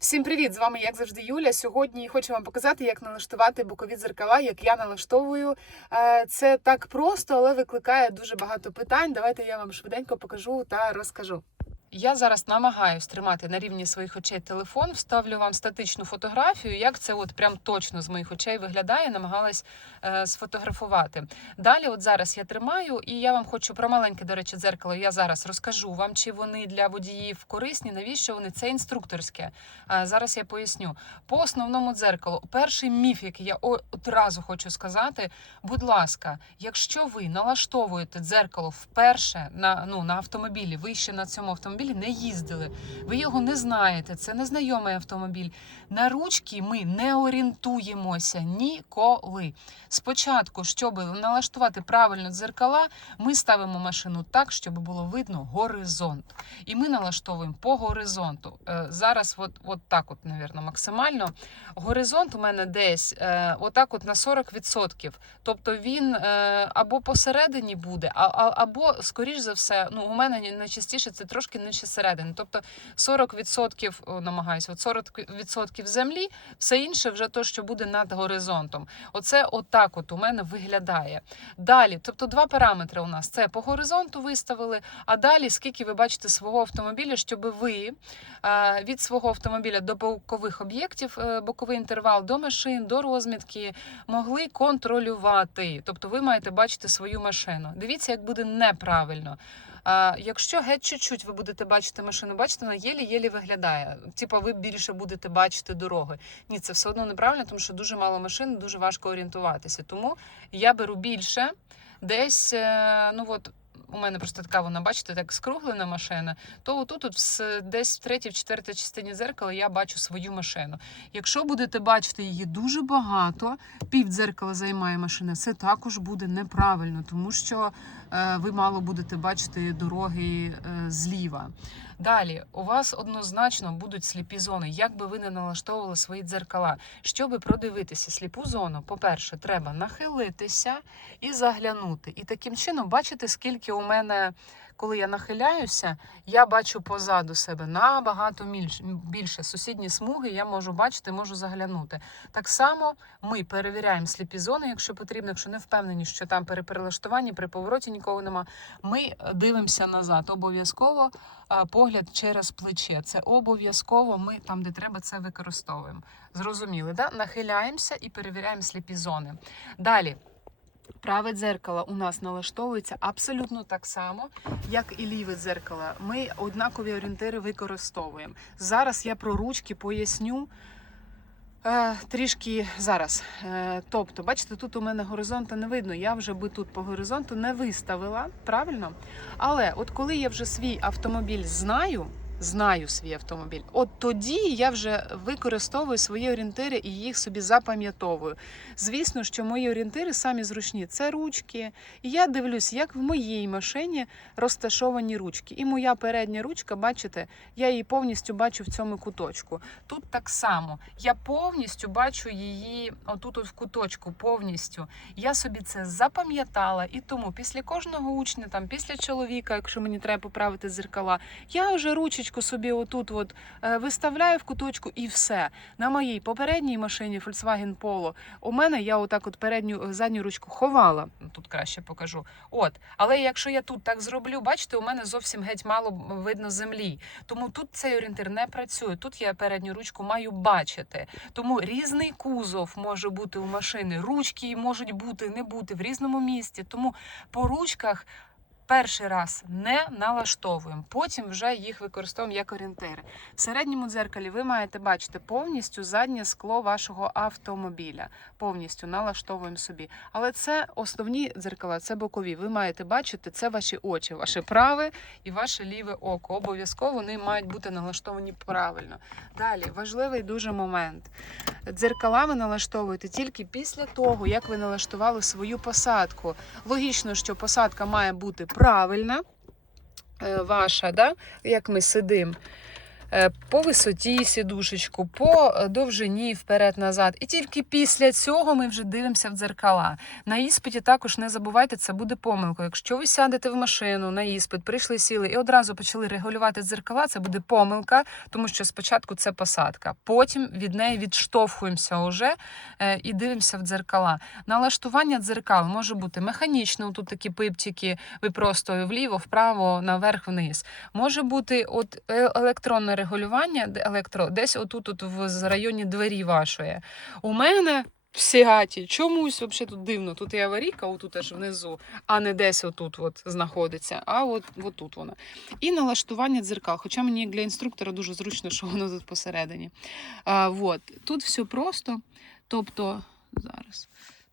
Всім привіт! З вами, як завжди, Юля. Сьогодні хочу вам показати, як налаштувати бокові дзеркала, як я налаштовую. Е, Це так просто, але викликає дуже багато питань. Давайте я вам швиденько покажу та розкажу. Я зараз намагаюсь тримати на рівні своїх очей телефон, вставлю вам статичну фотографію, як це от прям точно з моїх очей виглядає, намагалась е, сфотографувати. Далі, от зараз я тримаю, і я вам хочу про маленьке, до речі, дзеркало. Я зараз розкажу вам, чи вони для водіїв корисні, навіщо вони це інструкторське. Е, Зараз я поясню. По основному дзеркалу, перший міф, який я одразу хочу сказати, будь ласка, якщо ви налаштовуєте дзеркало вперше на, ну, на автомобілі, ви ще на цьому автомобілі не їздили, ви його не знаєте, це незнайомий автомобіль. На ручки ми не орієнтуємося ніколи. Спочатку, щоб налаштувати правильно дзеркала, ми ставимо машину так, щоб було видно горизонт. І ми налаштовуємо по горизонту. Е, Зараз, от, от так, от, навірно, максимально. Горизонт у мене десь е, отак, от на 40%. Тобто він е, або посередині буде, або, скоріш за все, ну у мене найчастіше це трошки нижче середини. Тобто 40% намагаюся, от 40% землі, все інше вже то, що буде над горизонтом. Оце отак от у мене виглядає. Далі, тобто два параметри у нас це по горизонту виставили, а далі скільки ви бачите свого автомобіля, щоб ви е, від свого автомобіля до бокових об'єктів, е, боковий інтервал до машин, до розмітки могли контролювати. Тобто ви маєте бачити свою машину. Дивіться, як буде неправильно. А, якщо геть чуть-чуть ви будете бачити машину, бачите, вона єлі-єлі виглядає. Типа ви більше будете бачити дороги. Ні, це все одно неправильно, тому що дуже мало машин, дуже важко орієнтуватися. Тому я беру більше, десь, е, ну от. У мене просто така вона, бачите, так скруглена машина, то отут от десь в третій, в четвертій частині дзеркала я бачу свою машину. Якщо будете бачити її дуже багато, пів дзеркала займає машина, це також буде неправильно, тому що е, ви мало будете бачити дороги е, зліва. Далі у вас однозначно будуть сліпі зони, як би ви не налаштовували свої дзеркала. Щоби продивитися сліпу зону, по-перше, треба нахилитися і заглянути. І таким чином бачите, скільки у мене, коли я нахиляюся, я бачу позаду себе набагато більше. Сусідні смуги я можу бачити, можу заглянути. Так само ми перевіряємо сліпі зони, якщо потрібно, якщо не впевнені, що там при перелаштуванні, при повороті нікого нема. Ми дивимося назад. Обов'язково погляд через плече. Це обов'язково. Ми там, де треба, це використовуємо. Зрозуміли, да? Нахиляємося і перевіряємо сліпі зони. Далі. Праве дзеркало у нас налаштовується абсолютно так само, як і ліве дзеркало. Ми однакові орієнтири використовуємо. Зараз я про ручки поясню. Е, трішки зараз. Е, тобто, бачите, тут у мене горизонту не видно. Я вже би тут по горизонту не виставила, правильно? Але от коли я вже свій автомобіль знаю, знаю свій автомобіль, от тоді я вже використовую свої орієнтири і їх собі запам'ятовую. Звісно, що мої орієнтири самі зручні це ручки. І я дивлюсь, як в моїй машині розташовані ручки. І моя передня ручка, бачите, я її повністю бачу в цьому куточку. Тут так само. Я повністю бачу її отут от в куточку, повністю. Я собі це запам'ятала, і тому після кожного учня, там після чоловіка, якщо мені треба поправити зеркала, я вже ручечку собі отут от е, виставляю в куточку і все. На моїй попередній машині Volkswagen Polo у мене я отак от передню е, задню ручку ховала. Тут краще покажу. От, але якщо я тут так зроблю, бачите, у мене зовсім геть мало видно землі. Тому тут цей орієнтир не працює. Тут я передню ручку маю бачити. Тому різний кузов може бути у машини. Ручки можуть бути, не бути в різному місці. Тому по ручках. Перший раз не налаштовуємо, потім вже їх використовуємо як орієнтири. В середньому дзеркалі ви маєте бачити повністю заднє скло вашого автомобіля. Повністю налаштовуємо собі. Але це основні дзеркала, це бокові. Ви маєте бачити це ваші очі, ваше праве і ваше ліве око. Обов'язково вони мають бути налаштовані правильно. Далі важливий дуже момент. Дзеркала ви налаштовуєте тільки після того, як ви налаштували свою посадку. Логічно, що посадка має бути правильна, е, ваша, да? як ми сидимо. Е, по висоті сідушечку, по е, довжині вперед-назад. І тільки після цього ми вже дивимося в дзеркала. На іспиті також не забувайте, це буде помилкою. Якщо ви сядете в машину на іспит, прийшли, сіли і одразу почали регулювати дзеркала, це буде помилка, тому що спочатку це посадка. Потім від неї відштовхуємося уже е, і дивимося в дзеркала. Налаштування дзеркал може бути механічно. Тут такі пиптики, ви просто вліво, вправо, наверх, вниз. Може бути от електронне регулювання, електро, десь отут, от в районі двері вашої. У мене. В Сіаті чомусь взагалі тут дивно. Тут і аварійка, отут аж внизу, а не десь отут от знаходиться, а от, от тут вона. І налаштування дзеркал. Хоча мені для інструктора дуже зручно, що воно тут посередині. А, вот. Тут все просто. Тобто, зараз.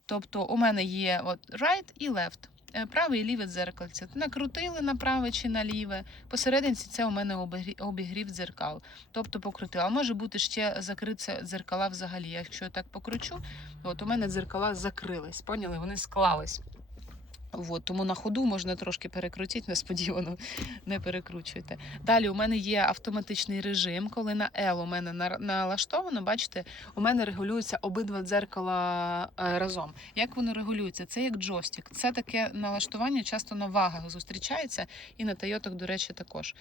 Тобто, у мене є от right і left. Е, Праве і ліве дзеркальце. Накрутили на праве чи на ліве. Посерединці це у мене обігрі- обігрів дзеркал. Тобто покрутила. А може бути ще закриться дзеркала взагалі. Якщо я так покручу, от у мене дзеркала закрились. Поняли? Вони склались. От, тому на ходу можна трошки перекрутити, несподівано не перекручуйте. Далі у мене є автоматичний режим, коли на L у мене налаштовано, бачите, у мене регулюються обидва дзеркала е, разом. Як воно регулюється? Це як джойстик. Це таке налаштування часто на вагах зустрічається, і на Тойотах, до речі, також.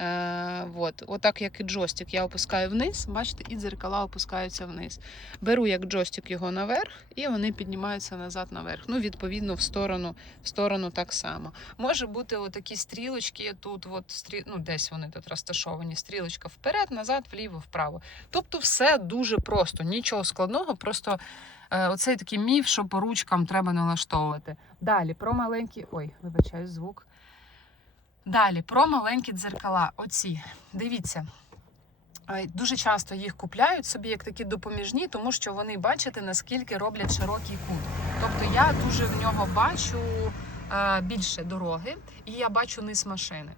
Е, от. Отак, як і джойстик, я опускаю вниз, бачите, і дзеркала опускаються вниз. Беру як джойстик його наверх, і вони піднімаються назад наверх. Ну, відповідно, в сторону, сторону так само. Може бути отакі стрілочки тут, от стрі... ну, десь вони тут розташовані. Стрілочка вперед, назад, вліво, вправо. Тобто, все дуже просто, нічого складного, просто. е, Оцей такий міф, що по ручкам треба налаштовувати. Далі про маленькі. Ой, вибачаю звук. Далі про маленькі дзеркала. Оці. Дивіться. Дуже часто їх купляють собі як такі допоміжні, тому що вони бачите, наскільки роблять широкий кут. Тобто я дуже в нього бачу е, більше дороги, і я бачу низ машини.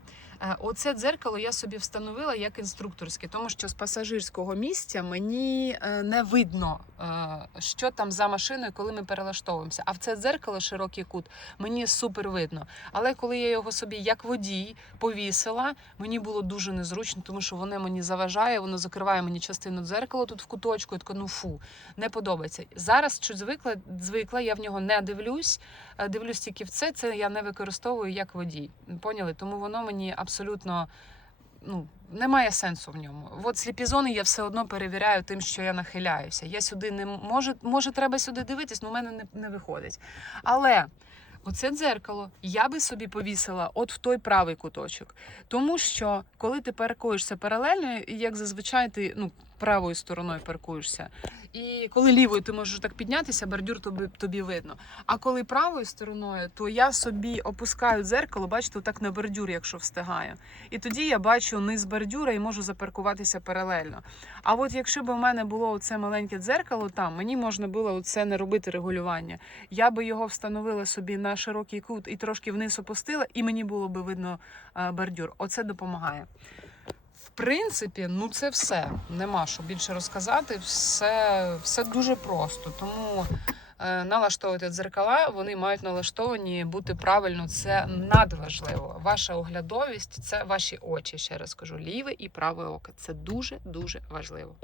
Оце дзеркало я собі встановила як інструкторське, тому що з пасажирського місця мені е, не видно, е, що там за машиною, коли ми перелаштовуємося. А в це дзеркало широкий кут мені супер видно. Але коли я його собі як водій повісила, мені було дуже незручно, тому що воно мені заважає, воно закриває мені частину дзеркала тут в куточку. Я така, ну фу, не подобається. Зараз чуть звикла, звикла, я в нього не дивлюсь. е, Дивлюсь тільки в це. Це я не використовую як водій. Поняли? Тому воно мені абсолютно. Ну, немає сенсу в ньому. От сліпі зони я все одно перевіряю тим, що я нахиляюся. Я сюди не може, може, треба сюди дивитись, але в мене не, не виходить. Але оце дзеркало я би собі повісила от в той правий куточок. Тому що коли ти перекоїшся паралельно, як зазвичай ти ну, правою стороною паркуєшся, і коли лівою ти можеш так піднятися, бордюр тобі, тобі видно. А коли правою стороною, то я собі опускаю дзеркало, бачите, так на бордюр, якщо встигаю. І тоді я бачу низ бордюра і можу запаркуватися паралельно. А от якщо б у мене було оце маленьке дзеркало там, мені можна було оце не робити регулювання. Я би його встановила собі на широкий кут і трошки вниз опустила, і мені було би видно е, бордюр. Оце допомагає. В принципі, ну це все. Нема що більше розказати. Все, все дуже просто. Тому е, налаштовувати дзеркала, вони мають налаштовані бути правильно. Це надважливо. Ваша оглядовість це ваші очі. Ще раз кажу, ліве і праве око. Це дуже дуже важливо.